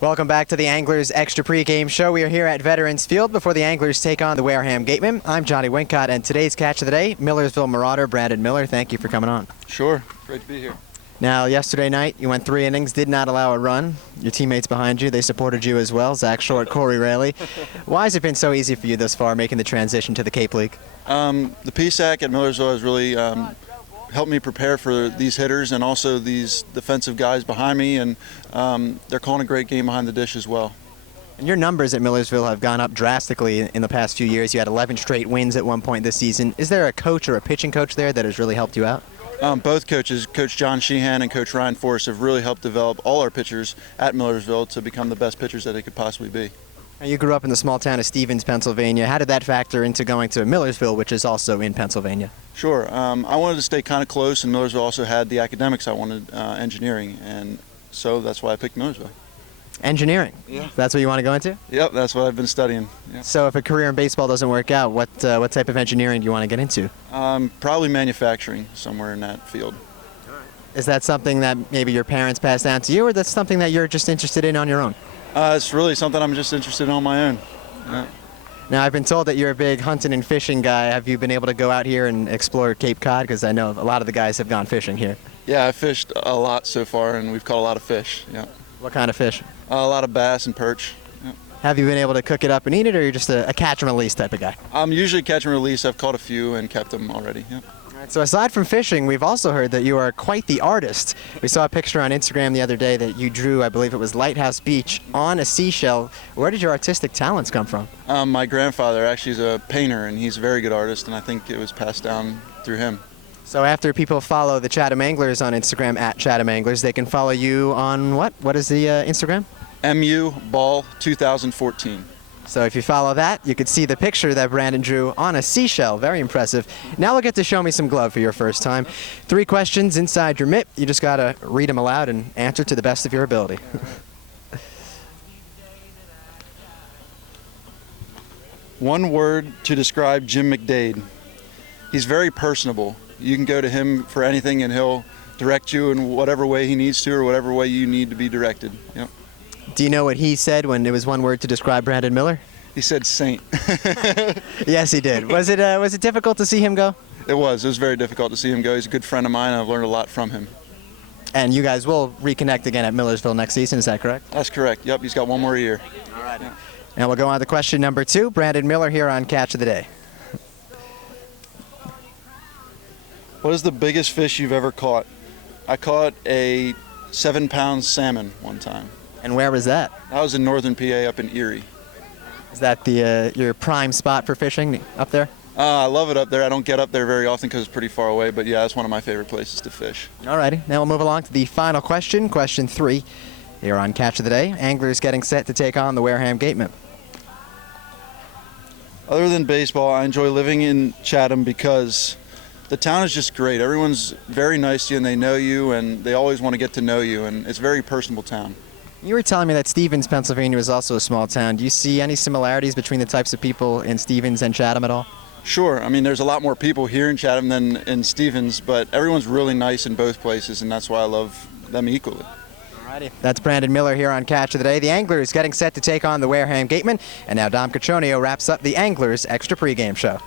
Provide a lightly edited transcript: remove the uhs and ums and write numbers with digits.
Welcome back to the Anglers Extra Pregame Show. We are here at Veterans Field before the Anglers take on the Wareham Gatemen. I'm Jonny Wincott, and today's catch of the day, Millersville Marauder Brandon Miller. Thank you for coming on. Sure. Great to be here. Now, yesterday night, you went 3 innings, did not allow a run. Your teammates behind you, they supported you as well, Zach Short, Corey Raley. Why has it been so easy for you thus far, making the transition to the Cape League? The PSAC at Millersville has really helped me prepare for these hitters and also these defensive guys behind me, and they're calling a great game behind the dish as well. And your numbers at Millersville have gone up drastically in the past few years. You had 11 straight wins at one point this season. Is there a coach or a pitching coach there that has really helped you out? Both coaches, Coach John Sheehan and Coach Ryan Forrest, have really helped develop all our pitchers at Millersville to become the best pitchers that they could possibly be. Now, you grew up in the small town of Stevens, Pennsylvania. How did that factor into going to Millersville, which is also in Pennsylvania? Sure. I wanted to stay kind of close, and Millersville also had the academics I wanted, engineering, and so that's why I picked Millersville. Engineering? Yeah. That's what you want to go into? Yep, that's what I've been studying. Yeah. So if a career in baseball doesn't work out, what type of engineering do you want to get into? Probably manufacturing, somewhere in that field. Is that something that maybe your parents passed down to you, or that's something that you're just interested in on your own? It's really something I'm just interested in on my own. Yeah. Now, I've been told that you're a big hunting and fishing guy. Have you been able to go out here and explore Cape Cod? Because I know a lot of the guys have gone fishing here. Yeah, I fished a lot so far, and we've caught a lot of fish. Yeah. What kind of fish? A lot of bass and perch. Yeah. Have you been able to cook it up and eat it, or you're just a catch and release type of guy? I'm usually catch and release. I've caught a few and kept them already. Yeah. All right, so aside from fishing, we've also heard that you are quite the artist. We saw a picture on Instagram the other day that you drew, I believe it was Lighthouse Beach, on a seashell. Where did your artistic talents come from? My grandfather actually is a painter, and he's a very good artist, and I think it was passed down through him. So after people follow the Chatham Anglers on Instagram, at Chatham Anglers, they can follow you on what? What is the Instagram? MU Ball 2014. So if you follow that, you could see the picture that Brandon drew on a seashell. Very impressive. Now we'll get to show me some glove for your first time. 3 questions inside your mitt. You just got to read them aloud and answer to the best of your ability. One word to describe Jim McDade. He's very personable. You can go to him for anything, and he'll direct you in whatever way he needs to or whatever way you need to be directed. Yep. Do you know what he said when it was one word to describe Brandon Miller? He said saint. Yes, he did. Was it difficult to see him go? It was very difficult to see him go. He's a good friend of mine, and I've learned a lot from him. And you guys will reconnect again at Millersville next season, is that correct? That's correct. Yep, he's got one more year. All right. Yeah. Now we'll go on to question number 2. Brandon Miller here on Catch of the Day. What is the biggest fish you've ever caught? I caught a 7-pound salmon one time. And where was that? That was in northern PA up in Erie. Is that your prime spot for fishing up there? I love it up there. I don't get up there very often because it's pretty far away, but yeah, it's one of my favorite places to fish. All righty. Now we'll move along to the final question, question 3. Here on Catch of the Day, Anglers getting set to take on the Wareham Gatemen. Other than baseball, I enjoy living in Chatham because the town is just great. Everyone's very nice to you, and they know you, and they always want to get to know you, and it's a very personable town. You were telling me that Stevens, Pennsylvania is also a small town. Do you see any similarities between the types of people in Stevens and Chatham at all? Sure. I mean, there's a lot more people here in Chatham than in Stevens, but everyone's really nice in both places, and that's why I love them equally. Alrighty. That's Brandon Miller here on Catch of the Day. The Anglers getting set to take on the Wareham Gatemen, and now Dom Cotroneo wraps up the Anglers Extra Pregame Show.